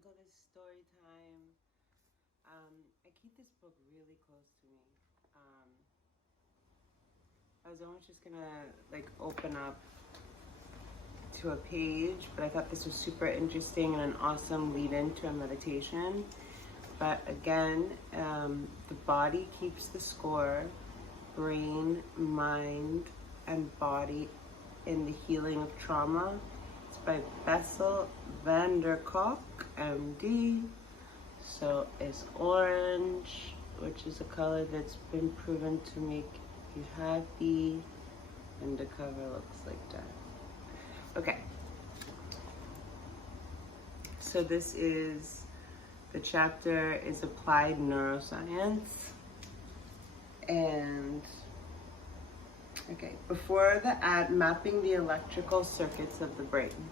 Uncle story time. I keep this book really close to me. I was almost just gonna open up to a page, but I thought this was super interesting and an awesome lead into a meditation. But again, the body keeps the score, brain, mind, and body in the healing of trauma. It's by Bessel Van Der Kolk, MD. So it's orange, which is a color that's been proven to make you happy, and the cover looks like that. Okay. So this is, the chapter is Applied Neuroscience. And okay, before the mapping the electrical circuits of the brain.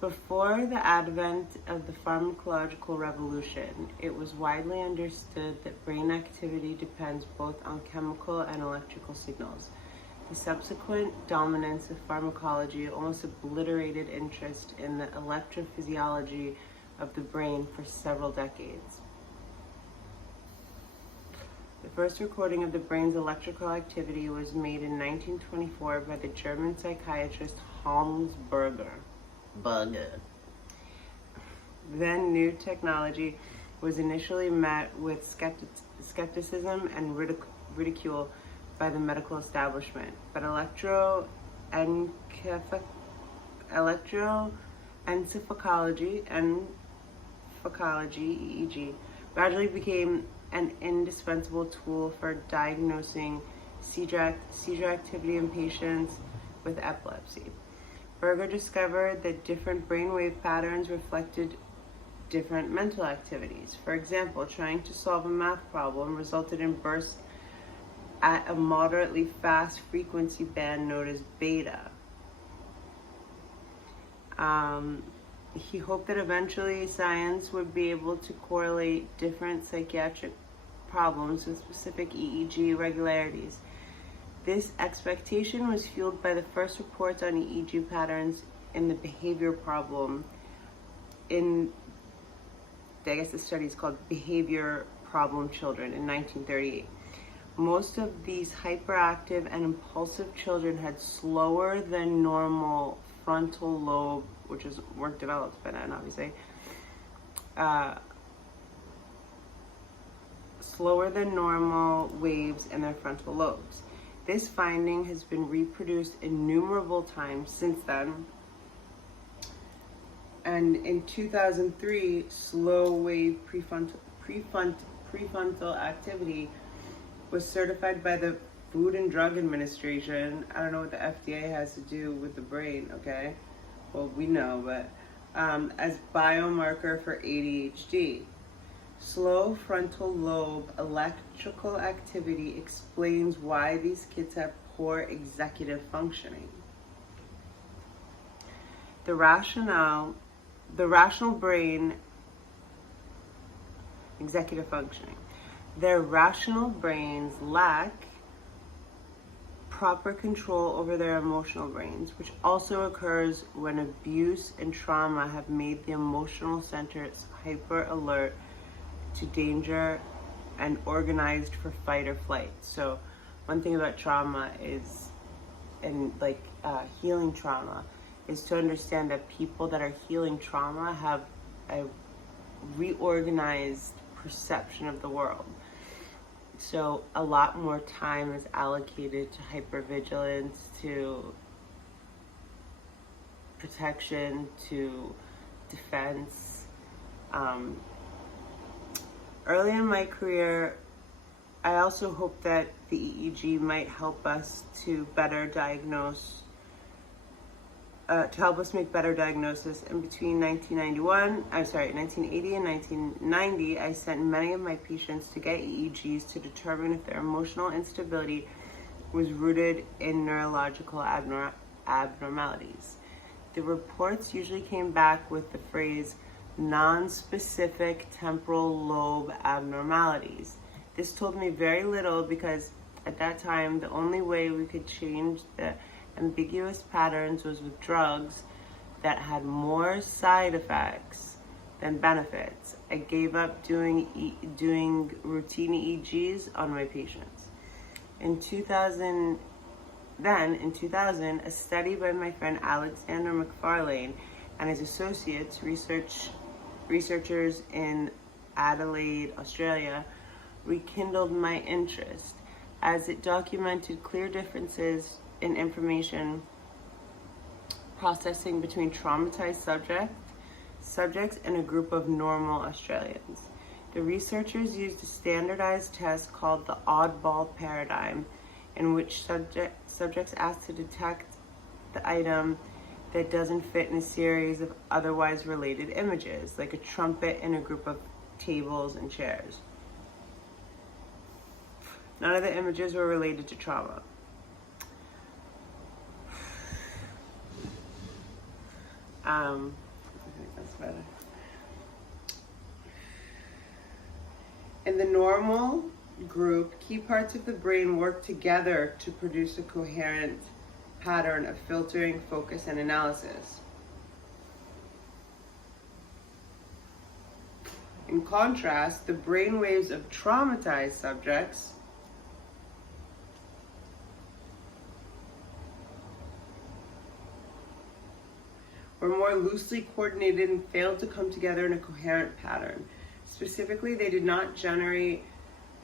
Before the advent of the pharmacological revolution, it was widely understood that brain activity depends both on chemical and electrical signals. The subsequent dominance of pharmacology almost obliterated interest in the electrophysiology of the brain for several decades. The first recording of the brain's electrical activity was made in 1924 by the German psychiatrist Hans Berger. Then new technology was initially met with skepticism and ridicule by the medical establishment, but electroencephalogy EEG gradually became an indispensable tool for diagnosing seizure activity in patients with epilepsy. Berger discovered that different brainwave patterns reflected different mental activities. For example, trying to solve a math problem resulted in bursts at a moderately fast frequency band known as beta. He hoped that eventually science would be able to correlate different psychiatric problems with specific EEG irregularities. This expectation was fueled by the first reports on EEG patterns in the behavior problem in, I guess the study is called Behavior Problem Children in 1938. Most of these hyperactive and impulsive children had slower than normal frontal lobe, which weren't developed by then, obviously. Slower than normal waves in their frontal lobes. This finding has been reproduced innumerable times since then. And in 2003, slow wave prefrontal activity was certified by the Food and Drug Administration. I don't know what the FDA has to do with the brain, okay? Well, we know, but as biomarker for ADHD. Slow frontal lobe electrical activity explains why these kids have poor executive functioning. The rational brain executive functioning. Their rational brains lack proper control over their emotional brains, which also occurs when abuse and trauma have made the emotional centers hyper alert to danger and organized for fight or flight. So one thing about trauma is, and healing trauma, is to understand that people that are healing trauma have a reorganized perception of the world. So a lot more time is allocated to hypervigilance, to protection, to defense. Early in my career, I also hope that the EEG might help us to better diagnose, to help us make better diagnosis. And between 1980 and 1990, I sent many of my patients to get EEGs to determine if their emotional instability was rooted in neurological abnormalities. The reports usually came back with the phrase non-specific temporal lobe abnormalities. This told me very little because at that time the only way we could change the ambiguous patterns was with drugs that had more side effects than benefits. I gave up doing routine EEGs on my patients. In 2000, a study by my friend Alexander McFarlane and his associates, researchers in Adelaide, Australia, rekindled my interest as it documented clear differences in information processing between traumatized subjects and a group of normal Australians. The researchers used a standardized test called the oddball paradigm, in which subjects asked to detect the item that doesn't fit in a series of otherwise related images, like a trumpet in a group of tables and chairs. None of the images were related to trauma. I think that's better. In the normal group, key parts of the brain work together to produce a coherent pattern of filtering, focus, and analysis. In contrast, the brain waves of traumatized subjects were more loosely coordinated and failed to come together in a coherent pattern. Specifically, they did not generate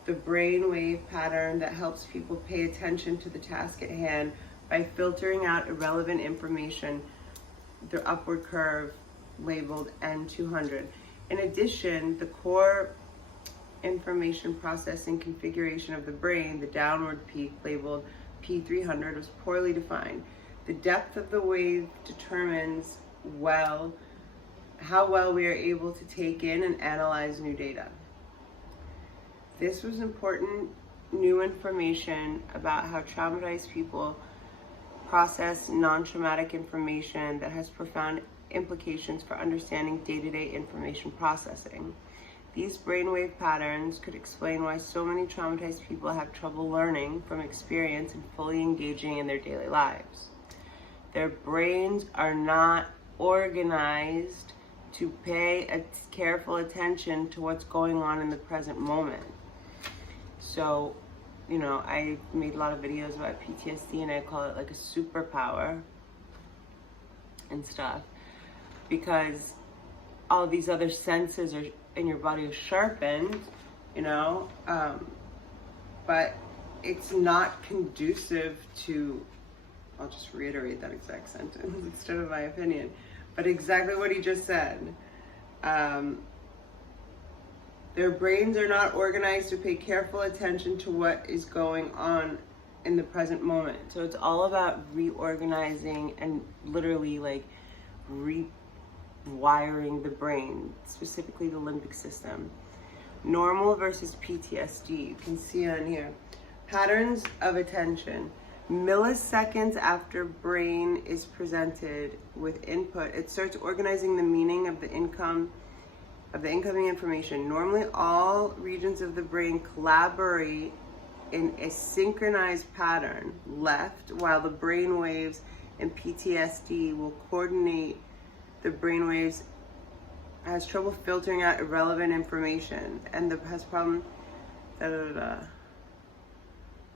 the brainwave pattern that helps people pay attention to the task at hand by filtering out irrelevant information, the upward curve labeled N200. In addition, the core information processing configuration of the brain, the downward peak labeled P300, was poorly defined. The depth of the wave determines how well we are able to take in and analyze new data. This was important new information about how traumatized people process non-traumatic information that has profound implications for understanding day-to-day information processing. These brainwave patterns could explain why so many traumatized people have trouble learning from experience and fully engaging in their daily lives. Their brains are not organized to pay a careful attention to what's going on in the present moment. So, I made a lot of videos about PTSD and I call it like a superpower and stuff, because all these other senses in your body are sharpened, but it's not conducive to, I'll just reiterate that exact sentence instead of my opinion, but exactly what he just said. Their brains are not organized to pay careful attention to what is going on in the present moment. So it's all about reorganizing and literally like rewiring the brain, specifically the limbic system. Normal versus PTSD. You can see on here. Patterns of attention. Milliseconds after brain is presented with input, it starts organizing the meaning of the incoming information. Normally, all regions of the brain collaborate in a synchronized pattern left, while the brain waves in PTSD will coordinate the brain waves, has trouble filtering out irrelevant information, and has problem.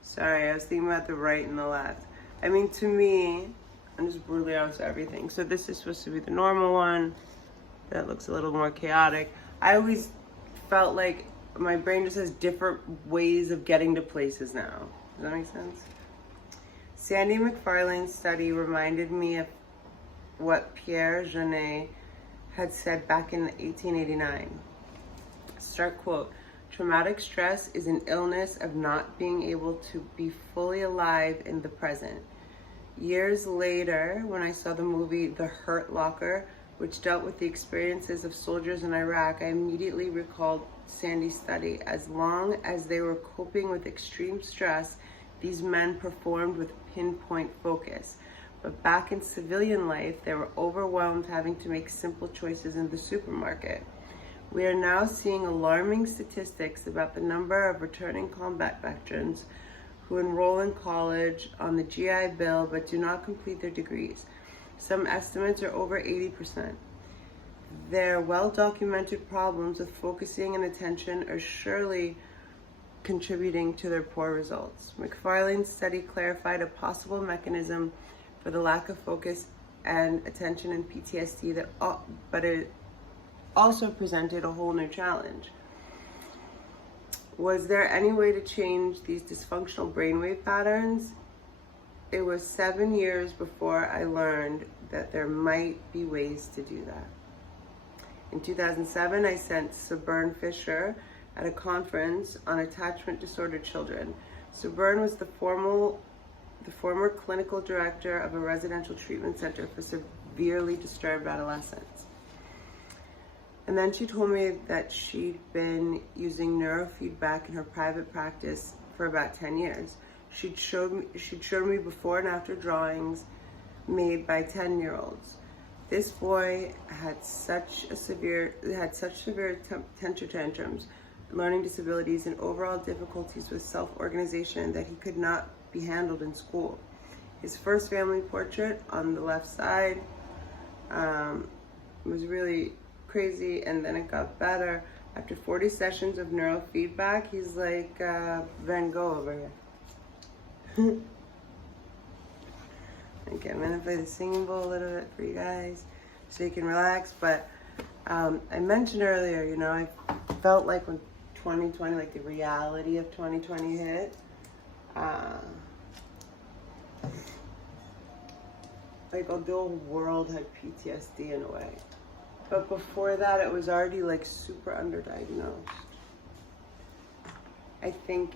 Sorry, I was thinking about the right and the left. I mean, to me, I'm just brutally honest with everything. So this is supposed to be the normal one. That looks a little more chaotic. I always felt like my brain just has different ways of getting to places now. Does that make sense? Sandy McFarlane's study reminded me of what Pierre Janet had said back in 1889. Start quote, "Traumatic stress is an illness of not being able to be fully alive in the present." Years later, when I saw the movie The Hurt Locker, which dealt with the experiences of soldiers in Iraq, I immediately recalled Sandy's study. As long as they were coping with extreme stress, these men performed with pinpoint focus. But back in civilian life, they were overwhelmed having to make simple choices in the supermarket. We are now seeing alarming statistics about the number of returning combat veterans who enroll in college on the GI Bill but do not complete their degrees. Some estimates are over 80%. Their well-documented problems with focusing and attention are surely contributing to their poor results. McFarlane's study clarified a possible mechanism for the lack of focus and attention in PTSD, but it also presented a whole new challenge. Was there any way to change these dysfunctional brainwave patterns? It was 7 years before I learned that there might be ways to do that. In 2007, I sent Sabern Fisher at a conference on attachment disorder children. Sabern was the former clinical director of a residential treatment center for severely disturbed adolescents. And then she told me that she'd been using neurofeedback in her private practice for about 10 years. She'd showed me before and after drawings made by 10-year-olds. This boy had such severe temper tantrums, learning disabilities, and overall difficulties with self-organization that he could not be handled in school. His first family portrait on the left side was really crazy, and then it got better. After 40 sessions of neurofeedback, he's like Van Gogh over here. Okay, I'm gonna play the singing bowl a little bit for you guys so you can relax. But I mentioned earlier, you know, I felt like when 2020, like the reality of 2020 hit, like the whole world had PTSD in a way. But before that, it was already like super underdiagnosed. I think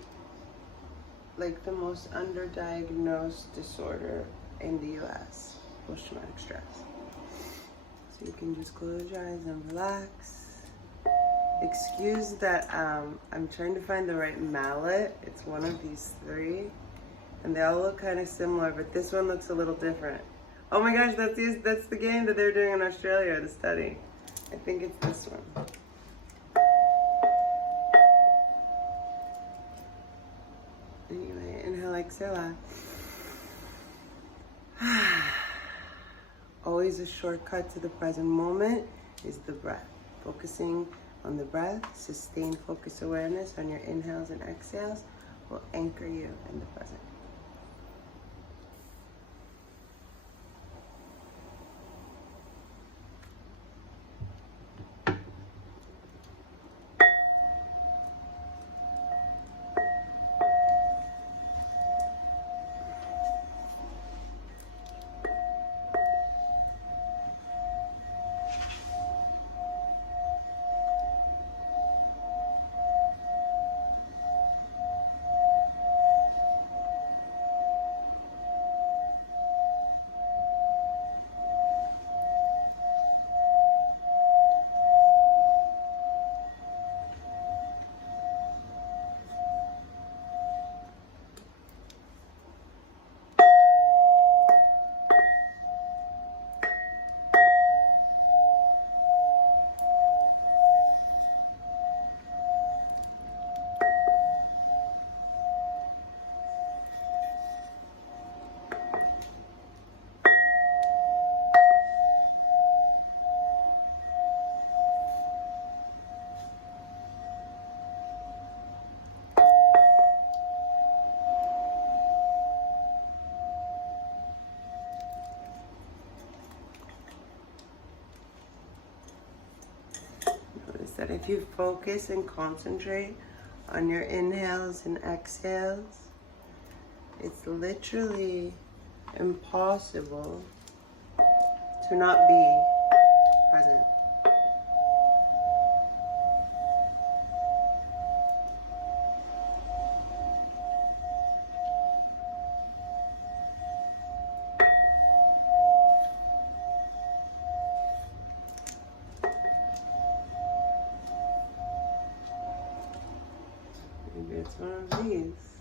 like the most underdiagnosed disorder in the US, post-traumatic stress. So you can just close your eyes and relax. Excuse that I'm trying to find the right mallet. It's one of these three, and they all look kind of similar, but this one looks a little different. Oh my gosh, that's the game that they're doing in Australia, the study. I think it's this one. Anyway, inhale, exhale. Always a shortcut to the present moment is the breath. Focusing on the breath, sustained focus awareness on your inhales and exhales will anchor you in the present. That if you focus and concentrate on your inhales and exhales, it's literally impossible to not be present. Maybe it's one of these.